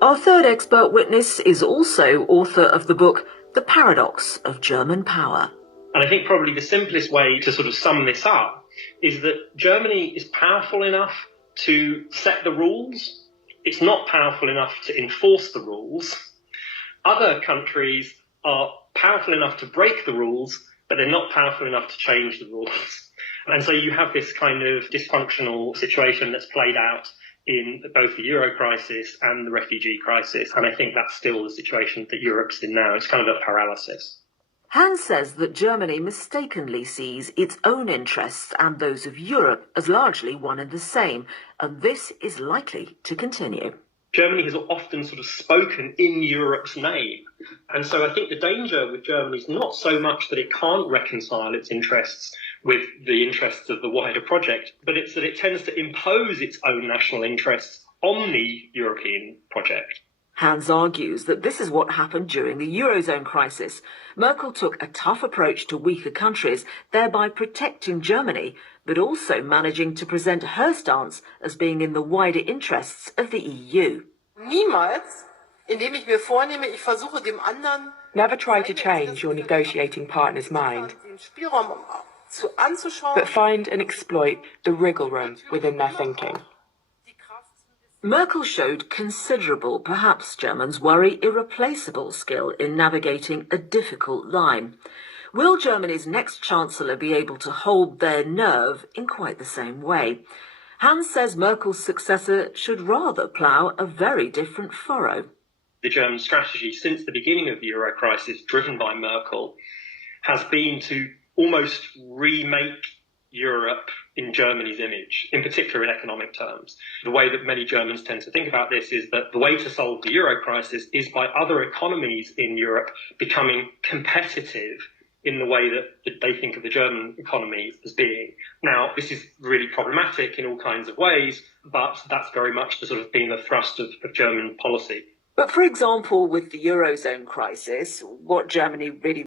Our third expert witness is also author of the book The Paradox of German Power. And I think probably the simplest way to sort of sum this up is that Germany is powerful enough to set the rules. It's not powerful enough to enforce the rules. Other countries are powerful enough to break the rules, but they're not powerful enough to change the rules. And so you have this kind of dysfunctional situation that's played out in both the Euro crisis and the refugee crisis. And I think that's still the situation that Europe's in now. It's kind of a paralysis. Hans says that Germany mistakenly sees its own interests and those of Europe as largely one and the same, and this is likely to continue. Germany has often sort of spoken in Europe's name. And so I think the danger with Germany is not so much that it can't reconcile its interests with the interests of the wider project, but it's that it tends to impose its own national interests on the European project. Hans argues that this is what happened during the Eurozone crisis. Merkel took a tough approach to weaker countries, thereby protecting Germany, but also managing to present her stance as being in the wider interests of the EU. Niemals, indem ich mir vornehme, ich versuche dem anderen. Never try to change your negotiating partner's mind, but find and exploit the wriggle room within their thinking. Merkel showed considerable, perhaps Germans worry, irreplaceable skill in navigating a difficult line. Will Germany's next Chancellor be able to hold their nerve in quite the same way? Hans says Merkel's successor should rather plough a very different furrow. The German strategy since the beginning of the Euro crisis, driven by Merkel, has been to almost remake Europe in Germany's image, in particular in economic terms. The way that many Germans tend to think about this is that the way to solve the Euro crisis is by other economies in Europe becoming competitive in the way that they think of the German economy as being. Now, this is really problematic in all kinds of ways, but that's very much the sort of been the thrust of German policy. But for example, with the Eurozone crisis, what Germany really